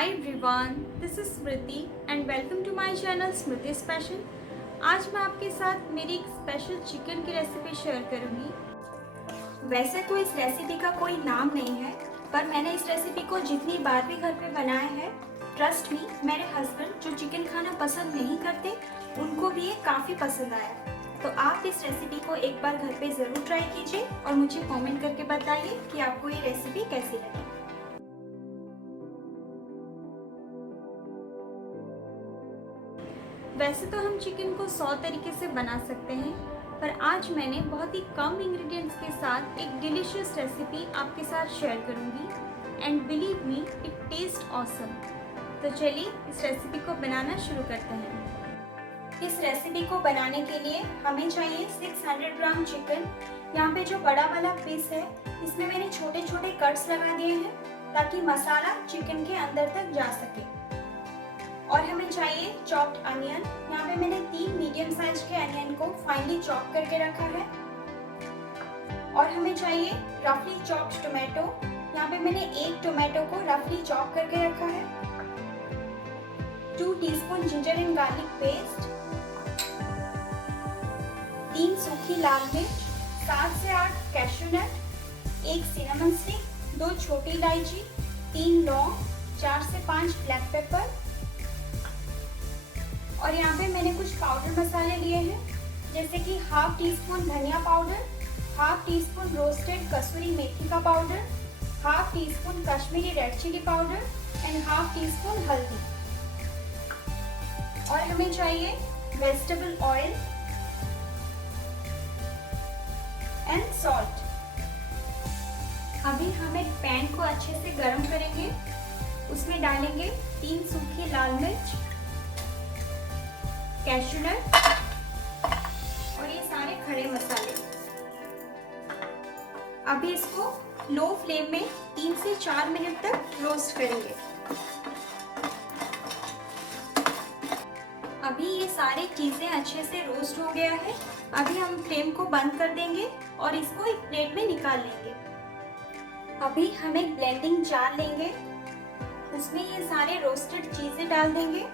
Hi everyone, this is Smriti and welcome to my channel Smriti Special। आज मैं आपके साथ मेरी एक स्पेशल चिकन की रेसिपी शेयर करूंगी। वैसे तो इस रेसिपी का कोई नाम नहीं है, पर मैंने इस रेसिपी को जितनी बार भी घर पे बनाया है, ट्रस्ट मी, मेरे हस्बैंड जो चिकन खाना पसंद नहीं करते, उनको भी ये काफ़ी पसंद आया। तो आप इस रेसिपी को एक बार घर पे ज़रूर ट्राई कीजिए और मुझे कमेंट करके बताइए कि आपको ये रेसिपी कैसी लगी। वैसे तो हम चिकन को 100 तरीके से बना सकते हैं, पर आज मैंने बहुत ही कम इंग्रेडिएंट्स के साथ एक डिलीशियस रेसिपी आपके साथ शेयर करूंगी and believe me it taste awesome. तो चलिए इस रेसिपी को बनाना शुरू करते हैं। इस रेसिपी को बनाने के लिए हमें चाहिए 600 ग्राम चिकन। यहाँ पे जो बड़ा वाला पीस है, इसमें मैंने छोटे छोटे कट्स लगा दिए हैं ताकि मसाला चिकन के अंदर तक जा सके। और हमें चाहिए चॉप्ड अनियन। यहाँ पे मैंने 3 मीडियम साइज के अनियन को फाइनली चॉप करके रखा है। और हमें चाहिए रफली चॉप्ड टोमेटो। यहाँ पे मैंने 1 टोमेटो को रफली चॉप करके रखा है। 2 teaspoon ginger and garlic paste, 3 सूखी लाल मिर्च, 7 से 8 कैश्यू नट, 1 सिनेमन स्टिक, 2 छोटी इलायची, 3 लौंग, 4 से 5 ब्लैक पेपर। और यहाँ पे मैंने कुछ पाउडर मसाले लिए हैं, जैसे कि हाफ टी स्पून धनिया powder, half teaspoon roasted कसूरी मेथी का powder, half teaspoon Kashmiri red chilli powder and half teaspoon हल्दी। और हमें चाहिए वेजिटेबल ऑयल एंड सॉल्ट। अभी हम एक पैन को अच्छे से गर्म करेंगे। उसमें डालेंगे 3 सूखी लाल मिर्च, कैश्यू नट और ये सारे खड़े मसाले। अभी इसको लो फ्लेम में 3 से 4 मिनट तक रोस्ट करेंगे। अभी ये सारी चीजें अच्छे से रोस्ट हो गया है। अभी हम फ्लेम को बंद कर देंगे और इसको एक प्लेट में निकाल लेंगे। अभी हम एक ब्लेंडिंग जार लेंगे, उसमें ये सारे रोस्टेड चीजें डाल देंगे।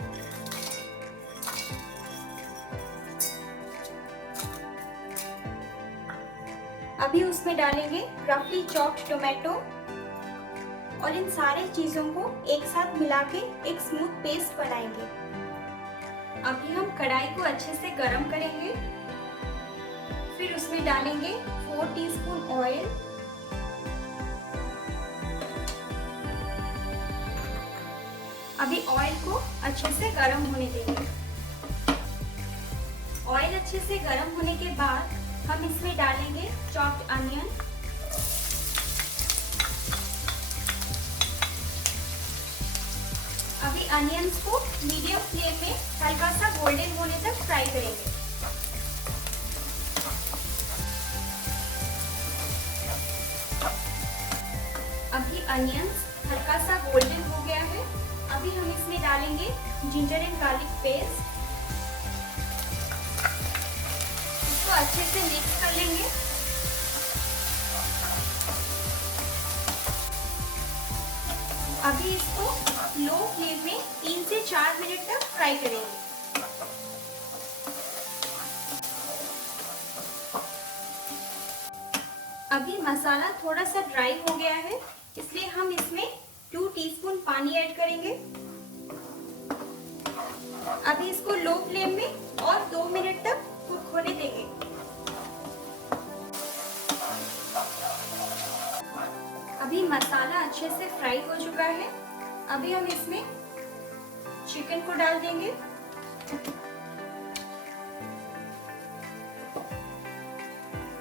अभी उसमें डालेंगे रफली चॉप्ड टोमेटो और इन सारे चीजों को एक साथ मिला के एक स्मूथ पेस्ट बनाएंगे। अभी हम कढ़ाई को अच्छे से गरम करेंगे। फिर उसमें डालेंगे 4 टीस्पून ऑयल, अभी ऑयल को अच्छे से गरम होने देंगे। ऑयल अच्छे से गरम होने के बाद हम इसमें डालेंगे चॉप्ड अनियन, अभी अनियंस को मीडियम फ्लेम में हल्का सा गोल्डन होने तक फ्राई करेंगे। अभी अनियंस हल्का सा गोल्डन हो गया है। अभी हम इसमें डालेंगे जिंजर एंड गार्लिक पेस्ट, अच्छे से मिक्स कर लेंगे। अभी इसको लो फ्लेम में 3 से 4 मिनट तक फ्राई करेंगे। अभी मसाला थोड़ा सा ड्राई हो गया है, इसलिए हम इसमें 2 टीस्पून पानी ऐड करेंगे। अभी इसको लो फ्लेम में और 2 मिनट तक कुक होने देंगे। अभी मसाला अच्छे से फ्राई हो चुका है। अभी हम इसमें चिकन को डाल देंगे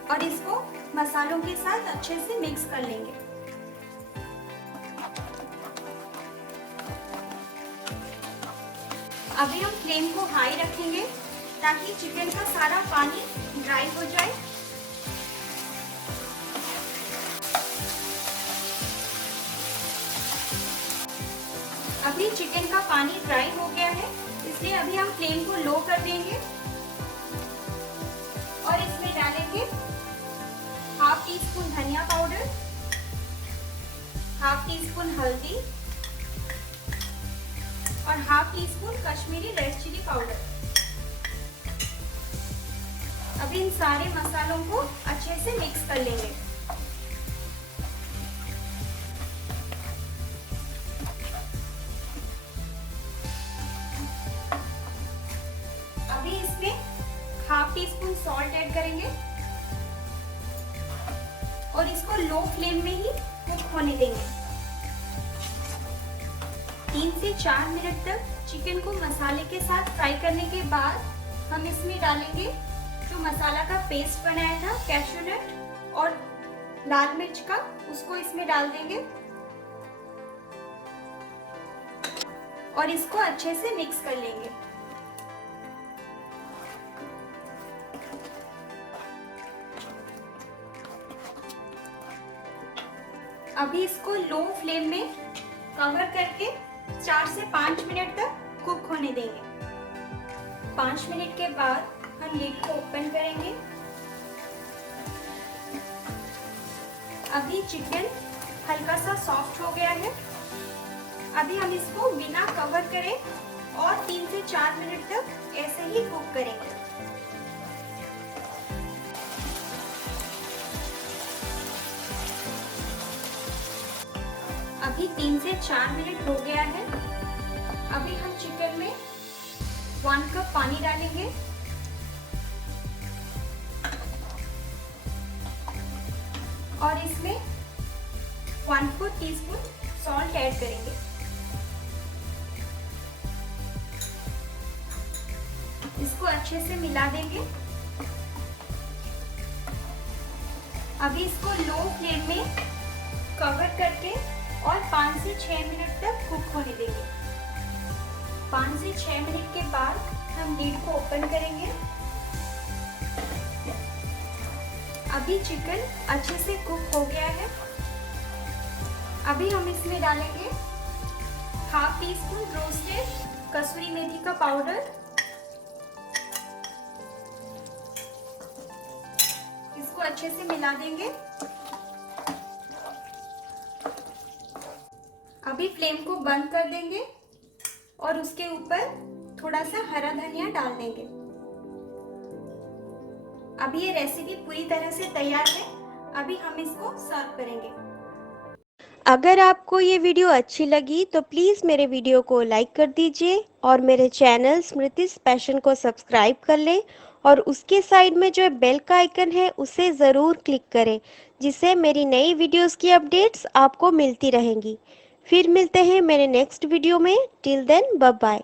और इसको मसालों के साथ अच्छे से मिक्स कर लेंगे। अभी हम फ्लेम को हाई रखेंगे ताकि चिकन का सारा पानी ड्राई हो जाए। अभी चिकन का पानी ड्राई हो गया है, इसलिए अभी हम फ्लेम को लो कर देंगे और इसमें डालेंगे हाफ टी स्पून धनिया पाउडर, हाफ टी स्पून हल्दी, और half teaspoon Kashmiri red chilli powder. अब इन सारे मसालों को अच्छे से मिक्स कर लेंगे। अभी इसमें half tea spoon salt add करेंगे और इसको लो फ्लेम में ही कुक होने देंगे। 3 से 4 मिनट तक चिकन को मसाले के साथ फ्राई करने के बाद हम इसमें डालेंगे जो मसाला का पेस्ट बनाया था, कैश्यू नट और लाल मिर्च का, उसको इसमें डाल देंगे और इसको अच्छे से मिक्स कर लेंगे। अभी इसको लो फ्लेम में कवर करके 4 से 5 मिनट तक कुक होने देंगे। 5 मिनट के बाद हम लिड को ओपन करेंगे। अभी चिकन हल्का सा सॉफ्ट हो गया है। अभी हम इसको बिना कवर करे और 3 से 4 मिनट तक ऐसे ही कुक करेंगे। अभी 3 से 4 मिनट हो गया है। अभी हम चिकन में 1 कप पानी डालेंगे और इसमें 1/4 टीस्पून सॉल्ट ऐड करेंगे। इसको अच्छे से मिला देंगे। अभी इसको लो फ्लेम में कवर करके और 5 से 6 मिनट तक कुक होने देंगे। 5 से 6 मिनट के बाद हम लिड को ओपन करेंगे। अभी चिकन अच्छे से कुक हो गया है। अभी हम इसमें डालेंगे हाफ टी स्पून रोस्टेड कसूरी मेथी का पाउडर। इसको अच्छे से मिला देंगे। अभी फ्लेम को बंद कर देंगे और उसके ऊपर थोड़ा सा हरा धनिया डाल देंगे। अभी ये रेसिपी पूरी तरह से तैयार है। अभी हम इसको सर्व करेंगे। अगर आपको ये वीडियो अच्छी लगी तो प्लीज़ मेरे वीडियो को लाइक कर दीजिए और मेरे चैनल स्मृतिस पैशन को सब्सक्राइब कर लें और उसके साइड में जो बेल का आइकन है उसे ज़रूर क्लिक करें, जिससे मेरी नई वीडियोस की अपडेट्स आपको मिलती रहेंगी। फिर मिलते हैं मेरे नेक्स्ट वीडियो में। Till then bye bye.